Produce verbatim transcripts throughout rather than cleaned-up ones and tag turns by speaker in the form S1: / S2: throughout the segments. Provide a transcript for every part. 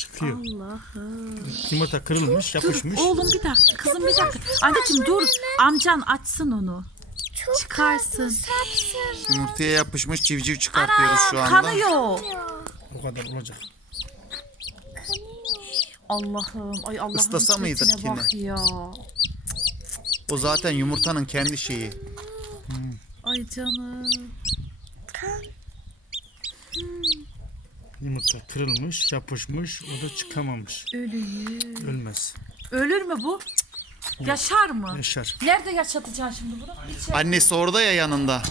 S1: Çıkıyor.
S2: Allah'ım.
S1: Yumurta kırılmış, yapışmış.
S2: Dur oğlum bir dakika. Kızım bir dakika. Anneciğim dur. Amcan açsın onu.
S3: Çok
S2: Çıkarsın.
S3: sapsarı.
S4: Yumurtaya yapışmış civciv çıkartıyoruz şu anda.
S2: Kanıyor.
S1: O kadar olacak.
S2: Allah'ım. Ay Allah'ım.
S4: Islasa mıydık
S2: hikmetine
S4: yine?
S2: bak ya.
S4: O zaten yumurtanın kendi şeyi.
S2: Ay canım.
S1: Yumurta kırılmış, yapışmış, o da çıkamamış.
S2: Ölüyü.
S1: Ölmez.
S2: Ölür mü bu? Yaşar mı?
S1: Yaşar.
S2: Nerede yaşatacaksın şimdi bunu? İçeride.
S4: Annesi orada ya yanında.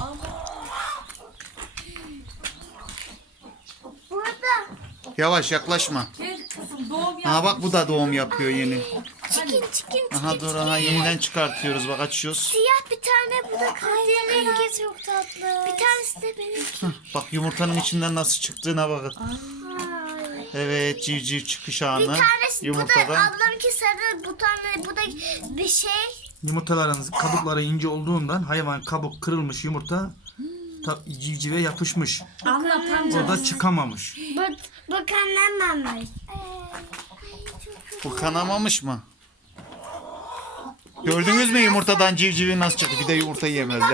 S3: Burada.
S4: Yavaş yaklaşma.
S2: Gel kızım doğum yap.
S4: Aha bak bu da doğum yapıyor yeni.
S3: Çıkın çıkın.
S4: Aha dur aha yeniden çıkartıyoruz bak açıyoruz.
S3: Siyah bir tane bu da kadir rengi çok tatlı. Bir tanesi de benimki.
S4: Bak yumurtanın içinden nasıl çıktığına bakın.
S3: Ay.
S4: Evet civciv çıkış
S3: Bir
S4: anı.
S3: tanesi bu da
S4: Yumurtadan.
S3: ablamınki sarı, bu tane bu da bir şey.
S1: Yumurtaların kabukları ince olduğundan hayvan kabuk kırılmış yumurta ta, civcive yapışmış.
S2: Anlat amca.
S1: O da çıkamamış.
S3: Bu, bu kanamamış.
S4: Bu kanamamış mı? Gördünüz mü yumurtadan civcivin nasıl çıktı? Bir de yumurta yemezler.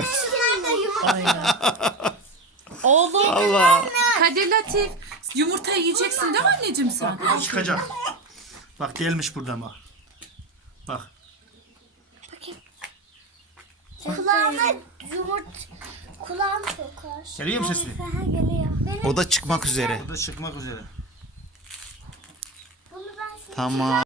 S2: Oğlum.
S4: Allah.
S2: Kadir Latif. Yumurtayı yiyeceksin değil mi anneciğim sen?
S1: Bak çıkacak. Bak gelmiş buradan bak. Bak.
S3: Kulağına yumurt kulağım sokar.
S1: Geliyor mu sesi?
S3: Aha, geliyor. Benim
S4: O da çıkmak üzere.
S1: O da çıkmak üzere.
S3: bunu ben
S4: Tamam.